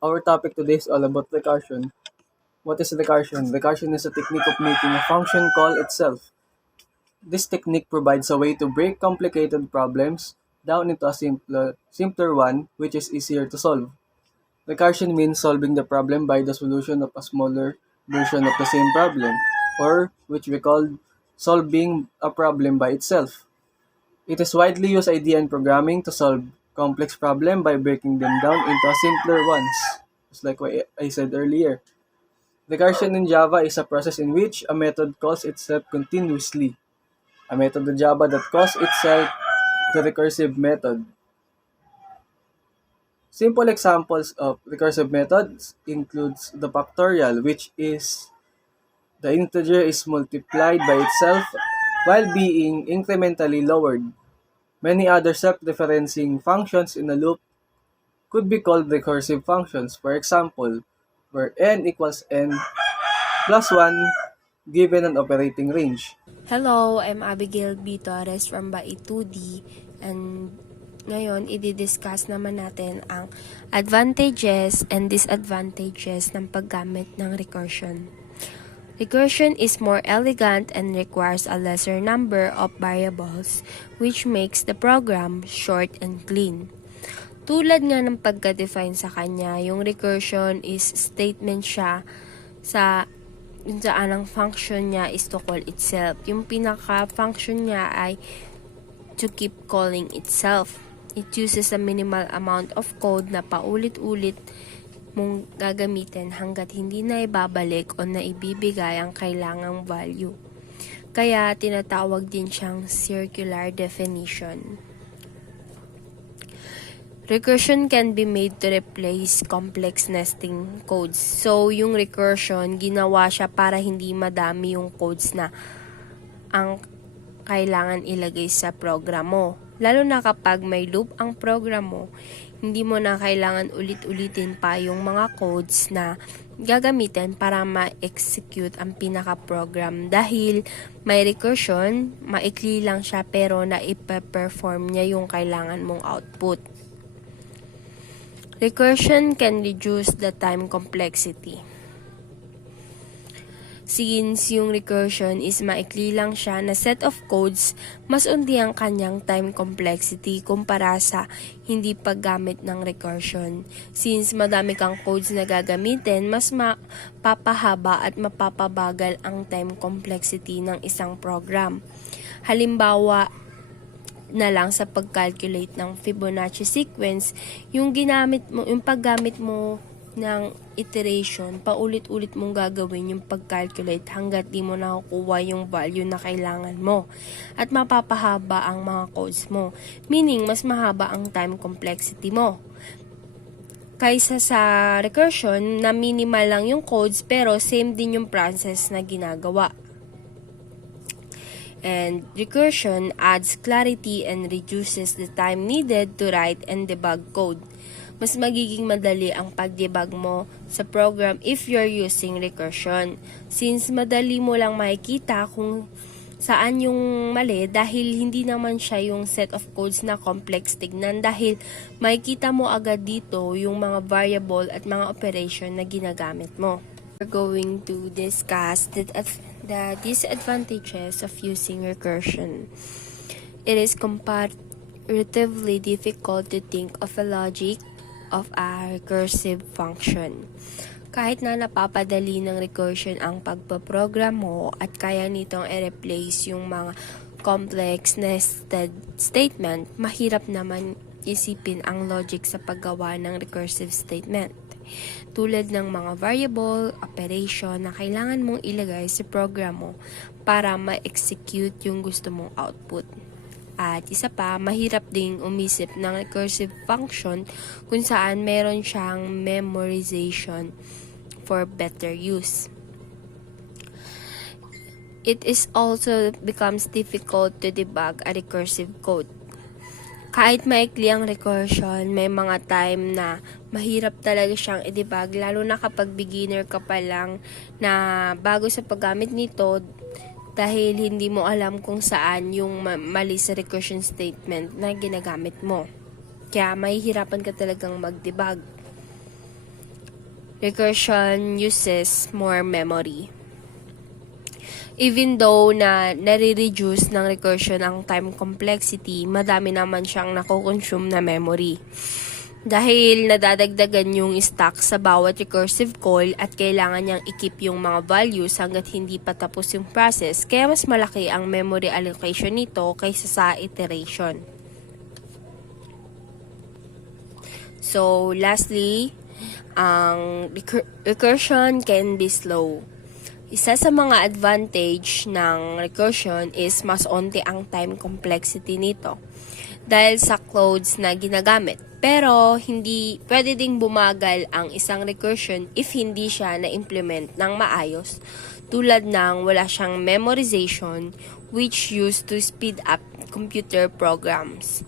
Our topic today is all about recursion. What is recursion? Recursion is a technique of making a function call itself. This technique provides a way to break complicated problems down into a simpler one which is easier to solve. Recursion means solving the problem by the solution of a smaller version of the same problem, or which we call solving a problem by itself. It is widely used idea in programming to solve complex problems by breaking them down into simpler ones. Just like what I said earlier. Recursion in Java is a process in which a method calls itself continuously. A method in Java that calls itself the recursive method. Simple examples of recursive methods includes the factorial, which is the integer is multiplied by itself while being incrementally lowered. Many other self-referencing functions in a loop could be called recursive functions. For example, where n equals n plus 1 given an operating range. Hello, I'm Abigail B. Torres from Bai 2D, and ngayon i-discuss naman natin ang advantages and disadvantages ng paggamit ng recursion. Recursion is more elegant and requires a lesser number of variables, which makes the program short and clean. Tulad nga ng pagka-define sa kanya, yung recursion is statement siya sa yung saan ang function niya is to call itself. Yung pinaka-function niya ay to keep calling itself. It uses a minimal amount of code na paulit-ulit mong gagamitin hanggat hindi na ibabalik o na ibibigay ang kailangang value. Kaya tinatawag din siyang circular definition. Recursion can be made to replace complex nesting codes. So, yung recursion, ginawa siya para hindi madami yung codes na ang kailangan ilagay sa program mo. Lalo na kapag may loop ang program mo, hindi mo na kailangan ulit-ulitin pa yung mga codes na gagamitin para ma-execute ang pinaka-program. Dahil may recursion, maikli lang siya pero na-perform niya yung kailangan mong output. Recursion can reduce the time complexity. Since yung recursion is maikli lang siya na set of codes, mas unti ang kanyang time complexity kumpara sa hindi paggamit ng recursion. Since madami kang codes na gagamitin, mas mapapahaba at mapapabagal ang time complexity ng isang program. Halimbawa, na lang sa pag-calculate ng Fibonacci sequence, yung paggamit mo ng iteration, paulit-ulit mong gagawin yung pag-calculate hanggat di mo nakukuha yung value na kailangan mo. At mapapahaba ang mga codes mo. Meaning, mas mahaba ang time complexity mo. Kaysa sa recursion, na minimal lang yung codes pero same din yung process na ginagawa. And recursion adds clarity and reduces the time needed to write and debug code. Mas magiging madali ang pag-debug mo sa program if you're using recursion. Since madali mo lang makikita kung saan yung mali dahil hindi naman siya yung set of codes na complex tignan dahil makikita mo agad dito yung mga variable at mga operation na ginagamit mo. We're going to discuss the disadvantages of using recursion. It is comparatively difficult to think of a logic of a recursive function. Kahit na napapadali ng recursion ang pagpaprogram mo at kaya nitong i-replace yung mga complex nested statement, mahirap naman isipin ang logic sa paggawa ng recursive statement. Tulad ng mga variable, operation na kailangan mong ilagay sa program mo para ma-execute yung gusto mong output. At isa pa, mahirap ding umisip ng recursive function kung saan meron siyang memorization for better use. It is also becomes difficult to debug a recursive code. Kahit maikli ang recursion, may mga time na mahirap talaga siyang i-debug, lalo na kapag beginner ka pa lang na bago sa paggamit nito dahil hindi mo alam kung saan yung mali sa recursion statement na ginagamit mo. Kaya mahihirapan ka talagang mag-debug. recursion uses more memory. Even though na nare-reduce ng recursion ang time complexity, madami naman siyang nakoconsume na memory. Dahil nadadagdagan yung stack sa bawat recursive call at kailangan niyang i-keep yung mga values hanggat hindi pa tapos yung process, kaya mas malaki ang memory allocation nito kaysa sa iteration. So, lastly, ang recursion can be slow. Isa sa mga advantage ng recursion is mas onti ang time complexity nito dahil sa clouds na ginagamit. Pero hindi pwede ding bumagal ang isang recursion if hindi siya na-implement ng maayos, tulad ng wala siyang memorization which used to speed up computer programs.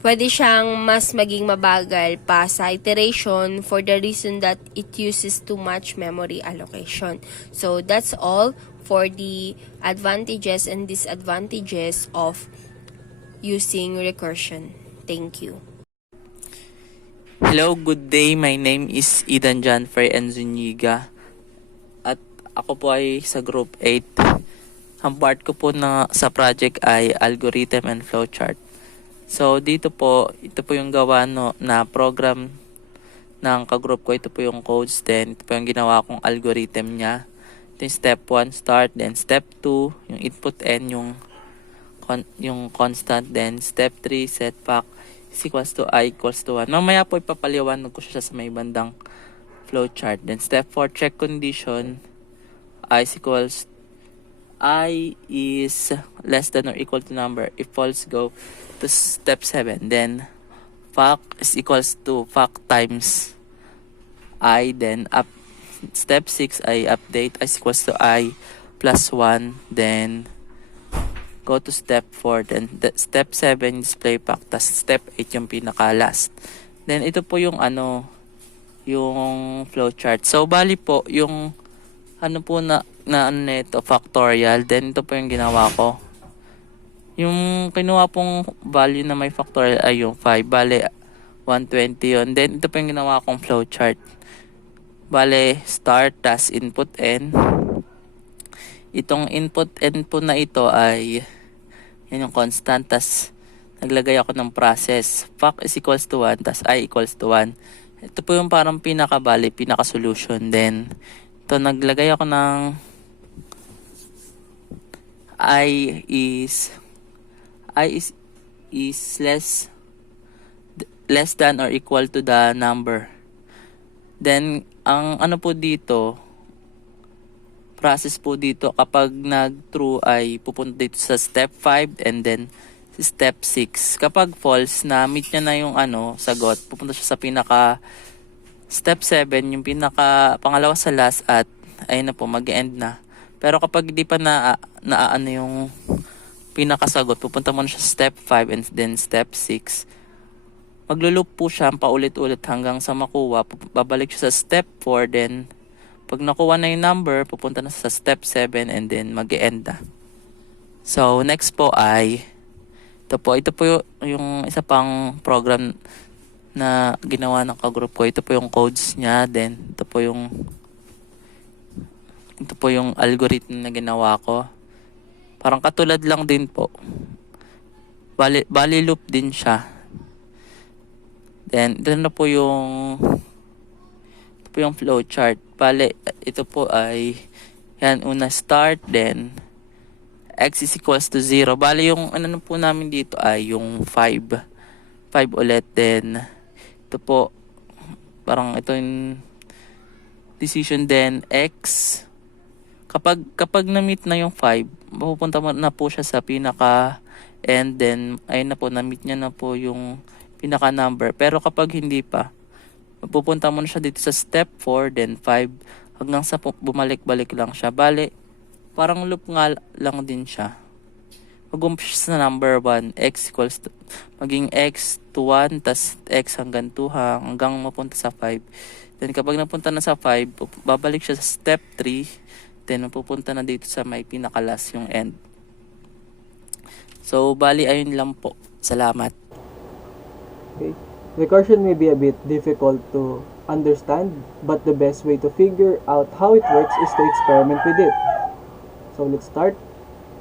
Pwede siyang mas maging mabagal pa sa iteration for the reason that it uses too much memory allocation. So that's all for the advantages and disadvantages of using recursion. Thank you. Hello, good day. My name is Edan, Fraye, and Zuñiga. At ako po ay sa Group 8. Ang part ko po sa project ay Algorithm and Flowchart. So, ito po yung gawa na program ng kagroup ko. Ito po yung codes. Then, ito po yung ginawa kong algorithm niya. Ito yung step 1, start. Then, step 2, yung input n, yung constant. Then, step 3, setback is equals to I equals to 1. Mamaya po ipapaliwanag ko siya sa may bandang flowchart. Then, step 4, check condition. I is less than or equal to number. If false, go to step 7. Then, fact is equals to fact times I. Then, step 6, I update is equals to I plus 1. Then, go to step 4. Then, step 7, display fact. Tas step 8 yung pinaka-last. Then, ito po yung yung flowchart. So, bali po, yung ito, factorial. Then, ito po yung ginawa ko. Yung kinuha pong value na may factorial ay yung 5. Bale, 120 yun. Then, ito po yung ginawa kong flowchart. Bale, start, tas input n. Itong input n po na ito ay yan yung constant. Tas, naglagay ako ng process. Fact is equals to 1, tas I equals to 1. Ito po yung parang pinaka-solution. Then, ito, naglagay ako ng I is less than or equal to the number. Then, ang po dito, process po dito, kapag nag-true ay pupunta dito sa step 5 and then step 6. Kapag false, na meet niya na yung sagot, pupunta siya sa pinaka step 7, yung pinaka pangalawa sa last at ayun na po, mag-end na. Pero kapag di pa na yung pinakasagot, pupunta muna siya sa step 5 and then step 6. Maglo-loop po siya paulit-ulit hanggang sa makuha. Babalik siya sa step 4, then pag nakuha na yung number, pupunta na sa step 7 and then mag-end na. So, next po ay ito po yung isa pang program na ginawa ng kagroup ko. Ito po yung codes niya, then ito po yung algorithm na ginawa ko. Parang katulad lang din po. Bali loop din siya. Then, ito po yung flowchart. Bali, ito po ay yan, una start, then x is equals to 0. Bali, yung po namin dito ay yung 5. 5 ulit, then ito po, parang ito yung decision, then x. Kapag na-meet na yung 5, mapupunta na po siya sa pinaka and then ayun na po, na-meet niya na po yung pinaka number. Pero kapag hindi pa, mapupunta mo na siya dito sa step 4, then 5 hanggang sa bumalik-balik lang siya. Bale, parang loop nga lang din siya. Mag-umpisa sa number 1, x equals to, maging x to 1, tas x hanggang 2 hanggang mapunta sa 5. Then kapag napunta na sa 5, babalik siya sa step 3, then mapupunta na dito sa may pinakalas yung end. So, bali ayun lang po. Salamat. Okay. Recursion may be a bit difficult to understand, but the best way to figure out how it works is to experiment with it. So let's start.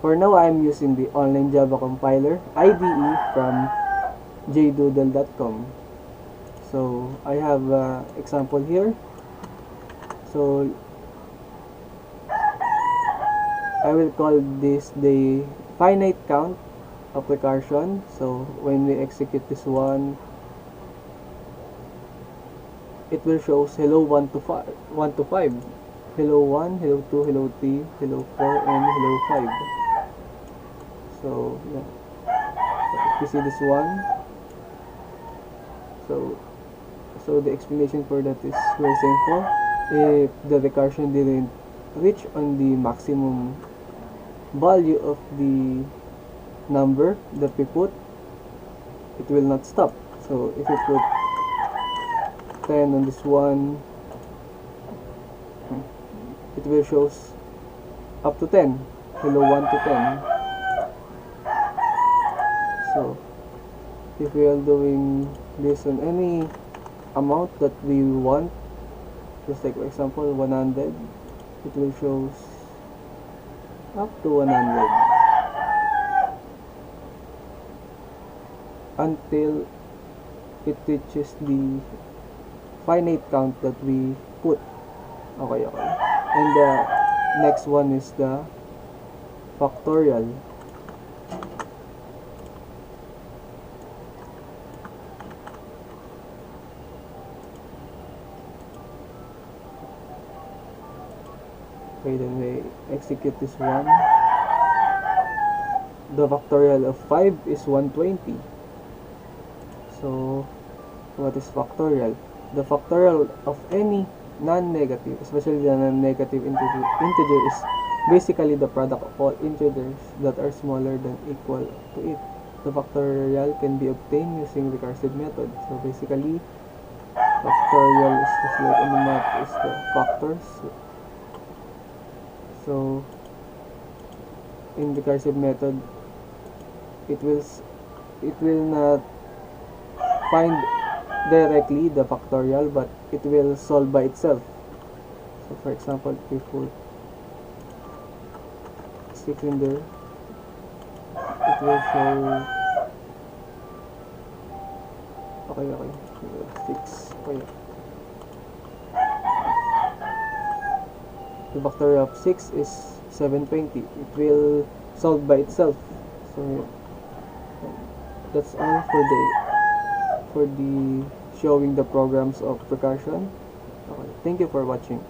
For now, I'm using the online Java compiler IDE from jdoodle.com. So I have an example here. So I will call this the finite count of recursion. So when we execute this one, it will show hello 1 to 5, hello 1, hello 2, hello 3, hello 4, and hello 5. So yeah. If you see this one, so the explanation for that is very simple. If the recursion didn't reach on the maximum value of the number that we put, it will not stop. So if you put 10 on this one, it will show up to 10, hello 1 to 10. So if we are doing this on any amount that we want, just like for example 100, it will show up to 100 until it reaches the finite count that we put. Okay. And the next one is the factorial. Okay, then we execute this one. The factorial of 5 is 120. So what is factorial? The factorial of any non-negative, especially the non-negative integer is basically the product of all integers that are smaller than equal to it. The factorial can be obtained using recursive method. So basically, factorial is just like in the math is the factors. So in recursive method, it will not find directly the factorial, but it will solve by itself. So for example, if we put 6 in there, it will show okay 6. Okay. The factorial of 6 is 720. It will solve by itself. So that's all for the showing the programs of recursion. Okay, thank you for watching.